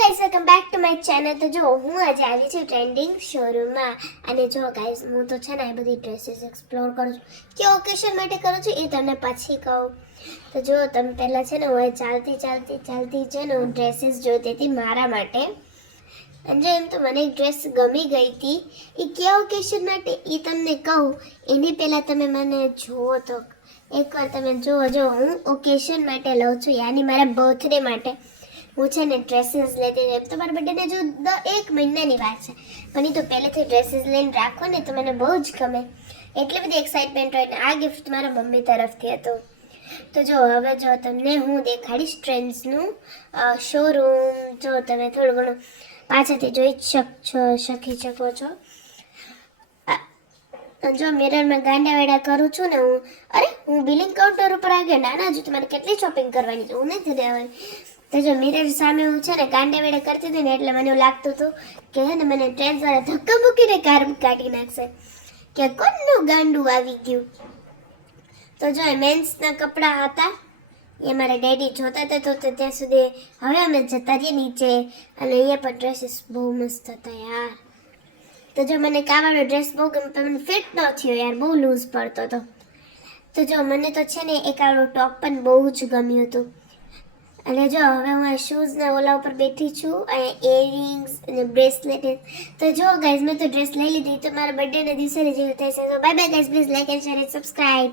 Guys welcome back to my channel. તો જો હું આજે આવી છું ટ્રેન્ડિંગ શોરૂમમાં અને જો ગાઈસ હું તો છે ને એ બધી ડ્રેસીસ એક્સપ્લોર કરું છું કે ઓકેશન માટે કરું છું એ તમને પછી કહું. તો જો તમે પહેલાં છે ને હું ચાલતી છે ને હું ડ્રેસીસ જોતી હતી મારા માટે. અને જો એમ તો મને એક ડ્રેસ ગમી ગઈ હતી એ કયા ઓકેશન માટે એ તમને કહું એની પહેલાં તમે મને જુઓ તો એકવાર તમે જો હું ઓકેશન માટે લઉં છું યાની મારા બર્થડે માટે હું છે ને ડ્રેસીસ લેતી હતી. તો મારા બર્થડેને જો 1 મહિનાની વાત છે પણ એ તો પહેલેથી ડ્રેસીસ લઈને રાખો ને તો મને બહુ જ ગમે, એટલી બધી એક્સાઇટમેન્ટ હોય ને આ ગિફ્ટ મારા મમ્મી તરફથી હતો. તો જો હવે જો તમને હું દેખાડીશ ટ્રેન્ડ્સનું શોરૂમ. જો તમે થોડું ઘણું પાછળથી જોઈ શકી શકો છો. જો મિરરમાં ગાંડા વેડા કરું છું ને હું બિલિંગ કાઉન્ટર ઉપર આવી ગયો. નાના જો તમારે કેટલી શોપિંગ કરવાની છે હું નથી રહેવાની. તો જો મિરર સામે હું છે ને ગાંડા વેડા કરતી હતી ને એટલે મને એવું લાગતું હતું કે હે ને મને ટ્રેન્ડ વાળા ધક્કા મૂકીને કાર કાઢી નાખશે કે કોણનું ગાંડું આવી ગયું. તો જો મેન્સના કપડાં હતા એ મારા ડેડી જોતા હતા તો ત્યાં સુધી હવે અમે જતા રહીએ નીચે અને અહીંયા પણ ડ્રેસીસ બહુ મસ્ત હતા યાર. તો જો મને કાવાળો ડ્રેસ બહુ ગમતો, મને ફિટ ન થયો યાર, બહુ લૂઝ પડતો હતો. તો જો મને તો છે ને એક આવડો ટોપ પણ બહુ જ ગમ્યું હતું. અને જો હવે હું આ શૂઝના ઓલા ઉપર બેઠી છું અને ઇયરિંગ્સ અને બ્રેસલેટ. તો જો ગાઈઝ મેં તો ડ્રેસ લઈ લીધી તો મારા બર્થડેના દિવસે જેવું થશે. તો bye bye guys, please like and share and subscribe.